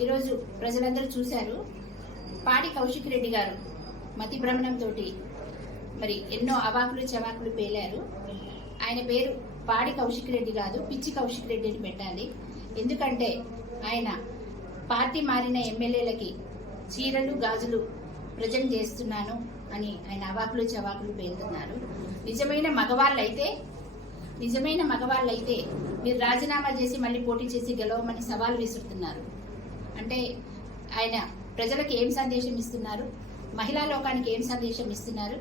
ఈరోజు ప్రజలందరూ చూశారు. పాడి కౌశిక్ రెడ్డి గారు మతి భ్రమణంతో మరి ఎన్నో అవాకులు చవాకులు పేలారు. ఆయన పేరు పాడి కౌశిక్ రెడ్డి కాదు, పిచ్చి కౌశిక్ రెడ్డి అని పెట్టాలి. ఎందుకంటే ఆయన పార్టీ మారిన ఎమ్మెల్యేలకి చీరలు గాజులు ప్రజెంట్ చేస్తున్నాను అని ఆయన అవాకులు చవాకులు పేలుతున్నారు. నిజమైన మగవాళ్ళైతే మీరు రాజీనామా చేసి మళ్ళీ పోటీ చేసి గెలవమని సవాల్ విసురుతున్నారు. అంటే ఆయన ప్రజలకు ఏం సందేశం ఇస్తున్నారు? మహిళా లోకానికి ఏం సందేశం ఇస్తున్నారు?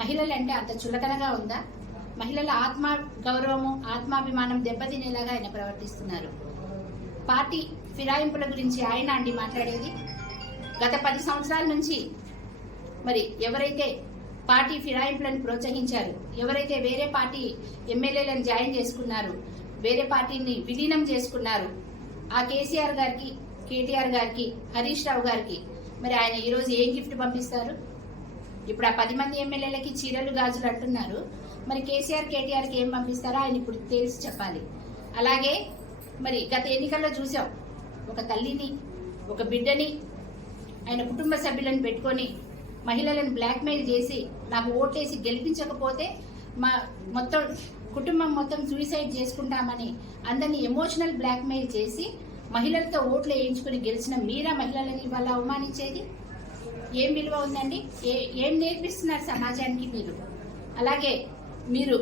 మహిళలు అంటే అంత చులకనగా ఉందా? మహిళల ఆత్మ గౌరవము ఆత్మాభిమానం దెబ్బతినేలాగా ఆయన ప్రవర్తిస్తున్నారు. పార్టీ ఫిరాయింపుల గురించి ఆయన అండి మాట్లాడేది. గత 10 సంవత్సరాల నుంచి మరి ఎవరైతే పార్టీ ఫిరాయింపులను ప్రోత్సహించారు, ఎవరైతే వేరే పార్టీ ఎమ్మెల్యేలను జాయిన్ చేసుకున్నారు, వేరే పార్టీని విలీనం చేసుకున్నారు, ఆ కేసీఆర్ గారికి, కేటీఆర్ గారికి, హరీష్ రావు గారికి మరి ఆయన ఈరోజు ఏం గిఫ్ట్ పంపిస్తారు? ఇప్పుడు ఆ 10 మంది ఎమ్మెల్యేలకి చీరలు గాజులు అంటున్నారు. మరి కేసీఆర్, కేటీఆర్కి ఏం పంపిస్తారో ఆయన ఇప్పుడు తెలిసి చెప్పాలి. అలాగే మరి గత ఎన్నికల్లో చూసాం, ఒక తల్లిని, ఒక బిడ్డని, ఆయన కుటుంబ సభ్యులను పెట్టుకొని మహిళలను బ్లాక్మెయిల్ చేసి నాకు ఓటేసి గెలిపించకపోతే మా మొత్తం కుటుంబం మొత్తం సూసైడ్ చేసుకుంటామని అందరినీ ఎమోషనల్ బ్లాక్మెయిల్ చేసి మహిళలతో ఓట్లు వేయించుకుని గెలిచిన మీరా మహిళలని ఇవాళ అవమానించేది? ఏం విలువ ఉందండి? ఏం నేర్పిస్తున్నారు సమాజానికి మీరు? అలాగే మీరు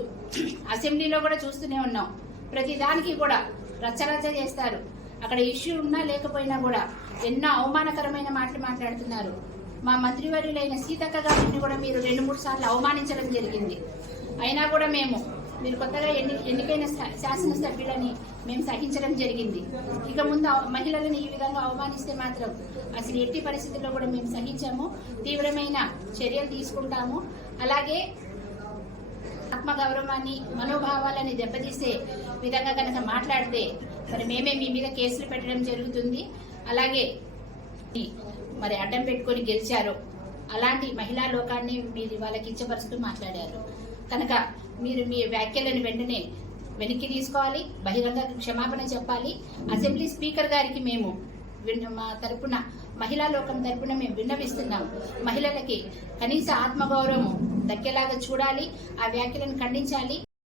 అసెంబ్లీలో కూడా చూస్తూనే ఉన్నాం, ప్రతిదానికి కూడా రచ్చరచ్చ చేస్తారు. అక్కడ ఇష్యూ ఉన్నా లేకపోయినా కూడా ఎన్నో అవమానకరమైన మాటలు మాట్లాడుతున్నారు. మా మంత్రివర్యులైన సీతక్క గారిని కూడా మీరు 2-3 సార్లు అవమానించడం జరిగింది. అయినా కూడా మీరు కొత్తగా ఎన్నికైన శాసనసభ్యులని మేము సహించడం జరిగింది. ఇక ముందు మహిళలను ఈ విధంగా అవమానిస్తే మాత్రం అసలు ఎట్టి పరిస్థితుల్లో కూడా మేము సహించాము, తీవ్రమైన చర్యలు తీసుకుంటాము. అలాగే ఆత్మగౌరవాన్ని, మనోభావాలని దెబ్బతీసే విధంగా కనుక మాట్లాడితే మరి మేమే మీ మీద కేసులు పెట్టడం జరుగుతుంది. అలాగే మరి అడ్డం పెట్టుకొని గెలిచారు, అలాంటి మహిళా లోకాన్ని మీరు వాళ్ళకి కించపరుస్తూ మాట్లాడారు కనుక మీరు మీ వ్యాఖ్యలను వెంటనే వెనక్కి తీసుకోవాలి, బహిరంగ క్షమాపణ చెప్పాలి. అసెంబ్లీ స్పీకర్ గారికి మేము మా తరపున, మహిళా లోకం తరపున మేము విన్నవిస్తున్నాం. మహిళలకి కనీస ఆత్మగౌరవం దక్కేలాగా చూడాలి, ఆ వ్యాఖ్యలను ఖండించాలి.